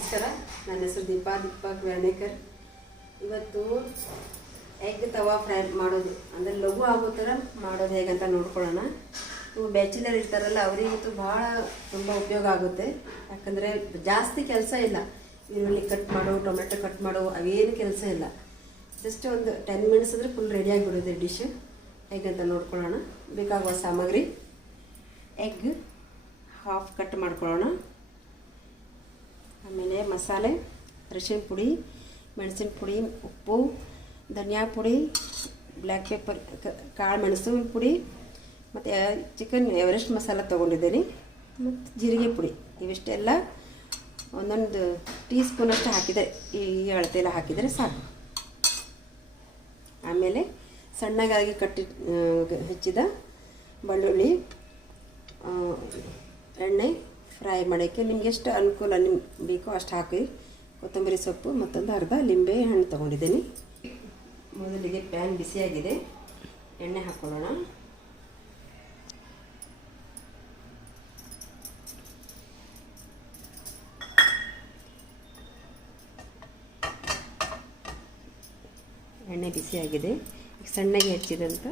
ನಮಸ್ಕಾರ. ನನ್ನ ಹೆಸರು ದೀಪಕ್ ವ್ಯಾಣೇಕರ್. ಇವತ್ತು ಎಗ್ ತವಾ ಫ್ರೈ ಮಾಡೋದು ಅಂದರೆ ಲಘು ಆಗೋ ಥರ ಮಾಡೋದು ಹೇಗಂತ ನೋಡ್ಕೊಳ್ಳೋಣ. ನೀವು ಬ್ಯಾಚುಲರ್ ಇರ್ತಾರಲ್ಲ ಅವರಿಗಂತೂ ಭಾಳ ತುಂಬ ಉಪಯೋಗ ಆಗುತ್ತೆ. ಯಾಕಂದರೆ ಜಾಸ್ತಿ ಕೆಲಸ ಇಲ್ಲ. ಈರುಳ್ಳಿ ಕಟ್ ಮಾಡು, ಟೊಮೆಟೊ ಕಟ್ ಮಾಡು, ಅವೇನು ಕೆಲಸ ಇಲ್ಲ. ಜಸ್ಟ್ ಒಂದು 10 ಮಿನಿಟ್ಸ್ ಅಂದರೆ ಫುಲ್ ರೆಡಿಯಾಗಿಬಿಡೋದು ಡಿಶ್. ಹೇಗಂತ ನೋಡ್ಕೊಳ್ಳೋಣ. ಬೇಕಾಗುವ ಸಾಮಗ್ರಿ: ಎಗ್ ಹಾಫ್ ಕಟ್ ಮಾಡ್ಕೊಳ್ಳೋಣ. ಆಮೇಲೆ ಮಸಾಲೆ: ಅರಿಶಿನ ಪುಡಿ, ಮೆಣಸಿನ ಪುಡಿ, ಉಪ್ಪು, ಧನಿಯಾ ಪುಡಿ, ಬ್ಲ್ಯಾಕ್ ಪೆಪ್ಪರ್, ಕಾಳು ಮೆಣಸು ಪುಡಿ, ಮತ್ತು ಚಿಕನ್ ಎವರೆಸ್ಟ್ ಮಸಾಲ ತೊಗೊಂಡಿದ್ದೀನಿ, ಮತ್ತು ಜೀರಿಗೆ ಪುಡಿ. ಇವಿಷ್ಟೆಲ್ಲ ಒಂದೊಂದು ಟೀ ಸ್ಪೂನಷ್ಟು ಹಾಕಿದರೆ, ಈ ಅಳತೆಲ್ಲ ಹಾಕಿದರೆ ಸಾಕು. ಆಮೇಲೆ ಸಣ್ಣಗಾಗಿ ಹೆಚ್ಚಿದ ಬೆಳ್ಳುಳ್ಳಿ, ಎಣ್ಣೆ ಫ್ರೈ ಮಾಡೋಕ್ಕೆ ನಿಮ್ಗೆ ಎಷ್ಟು ಅನುಕೂಲ ಬೇಕೋ ಅಷ್ಟು ಹಾಕಿ. ಕೊತ್ತಂಬರಿ ಸೊಪ್ಪು, ಮತ್ತೊಂದು ಅರ್ಧ ಲಿಂಬೆ ಹಣ್ಣು ತೊಗೊಂಡಿದ್ದೀನಿ. ಮೊದಲಿಗೆ ಪ್ಯಾನ್ ಬಿಸಿಯಾಗಿದೆ, ಎಣ್ಣೆ ಹಾಕ್ಕೊಳ್ಳೋಣ. ಎಣ್ಣೆ ಬಿಸಿಯಾಗಿದೆ. ಈಗ ಸಣ್ಣಗೆ ಹೆಚ್ಚಿದಂಥ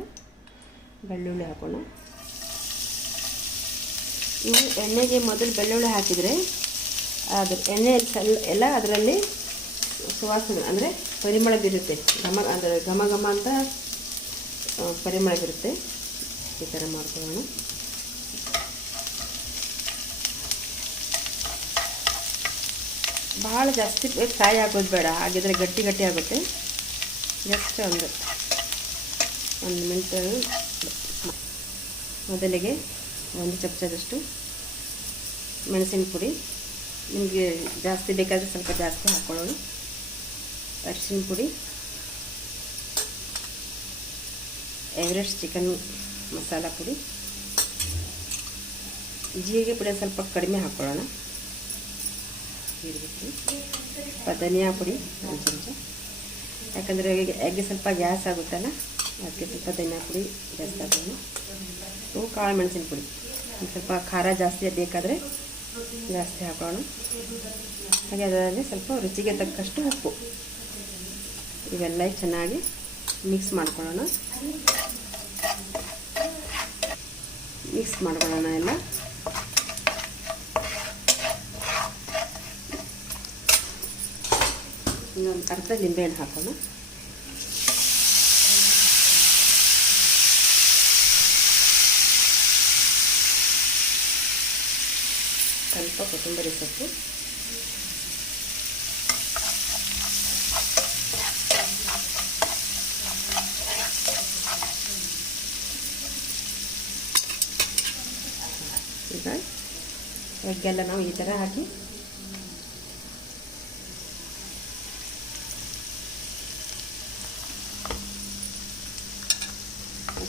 ಬೆಳ್ಳುಳ್ಳಿ ಹಾಕೋಣ. ಇವು ಎಣ್ಣೆಗೆ ಮೊದಲು ಬೆಳ್ಳುಳ್ಳಿ ಹಾಕಿದರೆ ಅದು ಎಣ್ಣೆ ಎಲ್ಲ ಅದರಲ್ಲಿ ಸುವಾಸನೆ ಅಂದರೆ ಪರಿಮಳ ಬೀರುತ್ತೆ. ಅಂದರೆ ಘಮ ಘಮ ಅಂತ ಪರಿಮಳ ಬರುತ್ತೆ. ಈ ಥರ ಮಾಡ್ಕೊಳ್ಳೋಣ. ಭಾಳ ಜಾಸ್ತಿ ಫ್ರೈ ಆಗೋದು ಬೇಡ, ಹಾಗಿದ್ರೆ ಗಟ್ಟಿ ಗಟ್ಟಿ ಆಗುತ್ತೆ. ಜಸ್ಟ್ ಒಂದು ಮಿನಿಟ್. ಮೊದಲಿಗೆ 1 ಚಮಚದಷ್ಟು ಮೆಣಸಿನ ಪುಡಿ, ನಿಮಗೆ ಜಾಸ್ತಿ ಬೇಕಾದರೆ ಸ್ವಲ್ಪ ಜಾಸ್ತಿ ಹಾಕ್ಕೊಳ್ಳೋಣ. ಅರಿಶಿನ ಪುಡಿ, ಎವರೆಸ್ಟ್ ಚಿಕನ್ ಮಸಾಲ ಪುಡಿ, ಜೀರಿಗೆ ಪುಡಿ ಸ್ವಲ್ಪ ಕಡಿಮೆ ಹಾಕ್ಕೊಳ್ಳೋಣ. ಜೀರಿಗೆ ಪುಡಿ, ಸ್ವಲ್ಪ ಧನಿಯಾ ಪುಡಿ 1 ಚಮಚ. ಯಾಕಂದರೆ ಎಗ್ಗೆ ಸ್ವಲ್ಪ ಗ್ಯಾಸ್ ಆಗುತ್ತಲ್ಲ, ಅದಕ್ಕೆ ಸ್ವಲ್ಪ ಧನಿಯಾ ಪುಡಿ ಜಾಸ್ತಿ ಹಾಕೋಣ. ಕಾಳು ಮೆಣಸಿನ ಪುಡಿ, ಸ್ವಲ್ಪ ಖಾರ ಜಾಸ್ತಿ ಬೇಕಾದರೆ ಜಾಸ್ತಿ ಹಾಕೋಣ. ಹಾಗೆ ಅದರಲ್ಲಿ ಸ್ವಲ್ಪ ರುಚಿಗೆ ತಕ್ಕಷ್ಟು ಉಪ್ಪು. ಇವೆಲ್ಲ ಚೆನ್ನಾಗಿ ಮಿಕ್ಸ್ ಮಾಡ್ಕೊಳ್ಳೋಣ. ಎಲ್ಲ ಇನ್ನೊಂದು ಅರ್ಧ ಲಿಂಬೆಹಣ್ಣು ಹಾಕೋಣ. ಸ್ವಲ್ಪ ಕೊತ್ತಂಬರಿ ಸೊಪ್ಪು, ಈಗ ಎಗ್ಗೆಲ್ಲ ನಾವು ಈ ಥರ ಹಾಕಿ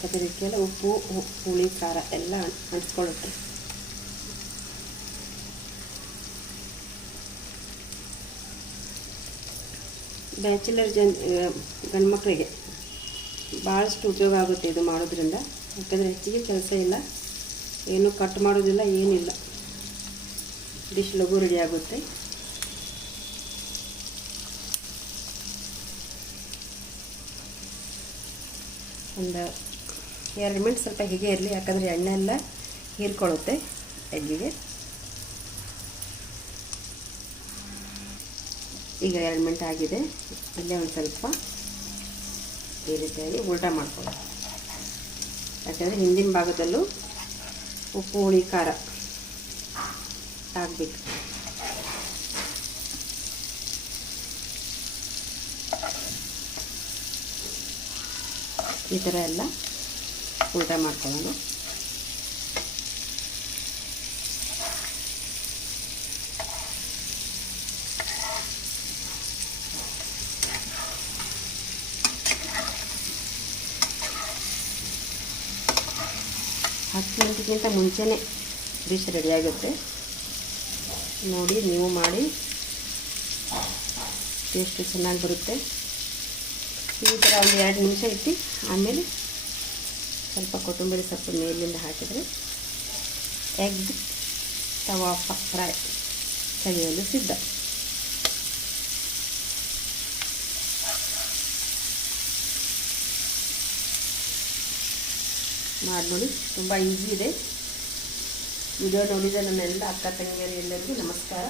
ಅದಕ್ಕೆಲ್ಲ ಉಪ್ಪು, ಹುಳಿ, ಖಾರ ಎಲ್ಲ ಅಂಟಿಸ್ಕೊಳ್ಳುತ್ತೆ. ಬ್ಯಾಚುಲರ್ ಗಂಡು ಮಕ್ಕಳಿಗೆ ಭಾಳಷ್ಟು ಉಪಯೋಗ ಆಗುತ್ತೆ ಇದು ಮಾಡೋದ್ರಿಂದ. ಯಾಕಂದರೆ ಹೆಚ್ಚಿಗೆ ಕೆಲಸ ಇಲ್ಲ, ಏನೂ ಕಟ್ ಮಾಡೋದಿಲ್ಲ, ಏನಿಲ್ಲ. ಡಿಶ್ ಲಘು ರೆಡಿ ಆಗುತ್ತೆ. ಒಂದು 2 ಮಿನಿಟ್ ಸ್ವಲ್ಪ ಹೀಗೆ ಇರಲಿ, ಯಾಕಂದರೆ ಎಣ್ಣೆ ಎಲ್ಲ ಹೀರ್ಕೊಳ್ಳುತ್ತೆ ಎಗ್ಗಿಗೆ. ಈಗ 2 ಮಿನಿಟ್ ಆಗಿದೆ. ಇಲ್ಲೇ ಒಂದು ಸ್ವಲ್ಪ ಈ ರೀತಿಯಾಗಿ ಉಲ್ಟಾ ಮಾಡ್ಕೊಳ್ಳಿ. ಯಾಕಂದರೆ ಹಿಂದಿನ ಭಾಗದಲ್ಲೂ ಉಪ್ಪು, ಹುಳಿ, ಖಾರ ಹಾಕಬೇಕು. ಈ ಥರ ಎಲ್ಲ ಉಲ್ಟಾ ಮಾಡ್ಕೊಳ್ಳೋಣ. ಹತ್ತು ಮಿನಿಟ್ಗಿಂತ ಮುಂಚೆನೇ ಡಿಶ್ ರೆಡಿಯಾಗುತ್ತೆ. ನೋಡಿ, ನೀವು ಮಾಡಿ, ಟೇಸ್ಟ್ ಚೆನ್ನಾಗಿ ಬರುತ್ತೆ. ಈ ಥರ ಒಂದು 2 ನಿಮಿಷ ಇಟ್ಟು ಆಮೇಲೆ ಸ್ವಲ್ಪ ಕೊತ್ತಂಬರಿ ಸೊಪ್ಪು ಮೇಲಿಂದ ಹಾಕಿದರೆ ಎಗ್ ತವಾ ಫ್ರೈ ಕಲಿಯಲು ಸಿದ್ಧ. ಮಾಡಿ ನೋಡಿ, ತುಂಬ ಈಸಿ ಇದೆ. ವಿಡಿಯೋ ನೋಡಿದ ನನ್ನೆಲ್ಲ ಅಕ್ಕ ತಂಗಿಯರು ಎಲ್ಲರಿಗೂ ನಮಸ್ಕಾರ.